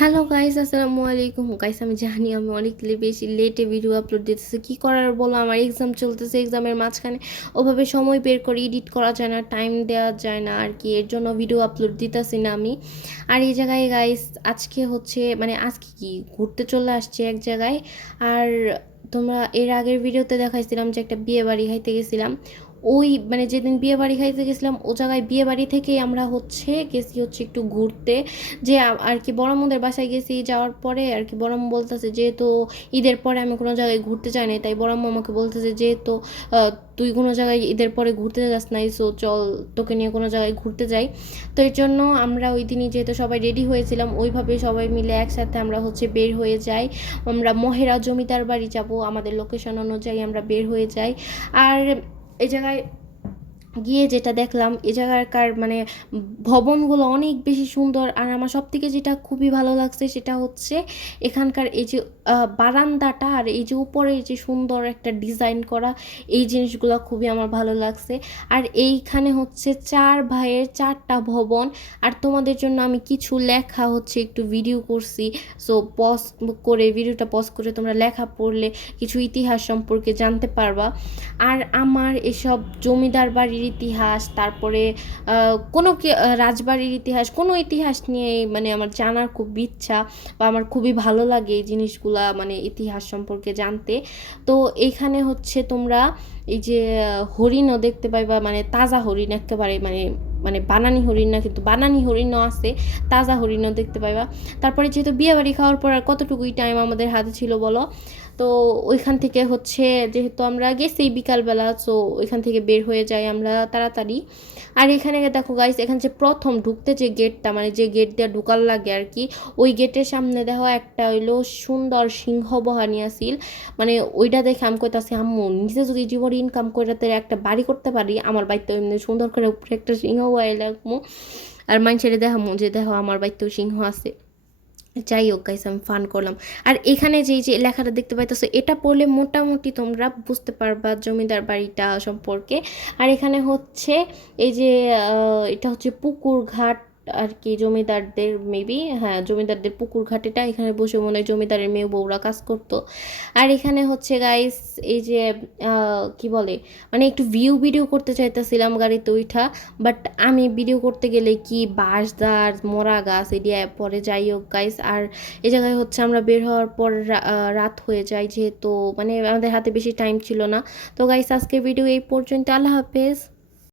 Hello guys, আসসালামু আলাইকুম guys. আমি জানি আমি অনেক বেশি লেটে ভিডিও আপলোড দিতেছি, কি করার বলো। আমার এক্সাম চলতেছে, এক্সামের মাঝখানে ওভাবে সময় বের করে এডিট করা যায় না, টাইম দেওয়া যায় না আর কি। এর জন্য ভিডিও আপলোড দিতেছি না আমি। আর এই জায়গায় গাইস আজকে হচ্ছে আজকে কি ঘুরতে চলে আসছে এক জায়গায়। আর তোমরা এর আগের ভিডিওতে দেখাইছিলাম যে একটা বিয়ে বাড়ি খাইতে গেছিলাম। ওই যেদিন বিয়ে বাড়ি খাইতে গেছিলাম ও জায়গায় বিয়ে বাড়ি থেকেই আমরা গেছি একটু ঘুরতে। যে আর কি বড়মুদের বাসায় গেছি, যাওয়ার পরে আর কি বড়ম বলতেছে যেহেতু ঈদের পরে আমি কোনো জায়গায় ঘুরতে যাই নাই, তাই বড়ম্মু আমাকে বলতেছে যেহেতু তুই কোনো জায়গায় ঈদের পরে ঘুরতে যাস নাই, সো চল তোকে নিয়ে কোনো জায়গায় ঘুরতে যাই। তো এর জন্য আমরা ওই দিনই যেহেতু সবাই রেডি হয়েছিলাম, ওইভাবে সবাই মিলে একসাথে আমরা বের হয়ে যাই। আমরা মহেরা জমিদার বাড়ি যাব, আমাদের লোকেশন অনুযায়ী আমরা বের হয়ে যাই। আর এই জায়গায় গিয়ে যেটা দেখলাম, এ জায়গাকার ভবনগুলো অনেক বেশি সুন্দর। আর আমার সব থেকে যেটা খুবই ভালো লাগছে সেটা হচ্ছে এখানকার এই যে বারান্দাটা, আর এই যে উপরে যে সুন্দর একটা ডিজাইন করা, এই জিনিসগুলো খুবই আমার ভালো লাগছে। আর এইখানে চার ভাইয়ের চারটা ভবন। আর তোমাদের জন্য আমি কিছু লেখা একটু ভিডিও করছি, সো পজ করে ভিডিওটা পজ করে তোমরা লেখা পড়লে কিছু ইতিহাস সম্পর্কে জানতে পারবা। আর আমার এসব জমিদার বাড়ির ইতিহাস, তারপরে কোনো রাজবাড়ির ইতিহাস, কোনো ইতিহাস নিয়ে আমার জানার খুব ইচ্ছা, বা আমার খুবই ভালো লাগে এই জিনিসগুলা, ইতিহাস সম্পর্কে জানতে। তো এইখানে তোমরা এই যে হরিণও দেখতে পাইবা, তাজা হরিণ একেবারে, বানানি হরিণ না, কিন্তু বানানি হরিণও আছে, তাজা হরিণও দেখতে পাইবা। তারপরে যেহেতু বিয়ে বাড়ি খাওয়ার পর আর কতটুকুই টাইম আমাদের হাতে ছিল বলো। তো ওইখান থেকে যেহেতু আমরা গেছি বিকালবেলা, সো ওইখান থেকে বের হয়ে যাই আমরা তাড়াতাড়ি। আর এখানে দেখো গাইস, এখানে যে প্রথম ঢুকতে যে গেটটা, যে গেট দিয়ে ঢুকার লাগে আর কি, ওই গেটের সামনে দেখো একটা হইলো সুন্দর সিংহ বহানি আছিল। ওইটা দেখে আমি কইতাছি আম্মু, নিজে যদি জীবন ইনকাম করে একটা বাড়ি করতে পারি, আমার বাড়িতে এমনি সুন্দর করে উপরে একটা সিংহ বহাই লাগবো, আর মানুষের দেখামো যে দেখো আমার বাড়িতেও সিংহ আছে। যাই হোক গাইস, আমি ফান করলাম। আর এখানে যে লেখাটা দেখতে পাইতেছো, এটা পড়লে মোটামুটি তোমরা বুঝতে পারবা জমিদার বাড়িটা সম্পর্কে। আর এখানে এই যে এটা পুকুর ঘাট আর কি, জমিদারদের মেবি, হ্যাঁ জমিদারদের পুকুর ঘাট। এটা এখানে বসে মনে হয় জমিদারের মেয়ে বউরা কাজ করতো। আর এখানে গাইস এই যে কি বলে, একটু ভিডিও করতে চাইতেছিলাম গাড়িতে উঠা, বাট আমি ভিডিও করতে গেলে কি বাঁশদার মরা গাছ এরিয়া পরে। যাই হোক গাইস, আর এই জায়গায় আমরা বের হওয়ার পর রাত হয়ে যায়, যেহেতু আমাদের হাতে বেশি টাইম ছিল না। তো গাইস, আজকের ভিডিও এই পর্যন্ত। আল্লাহ হাফেজ।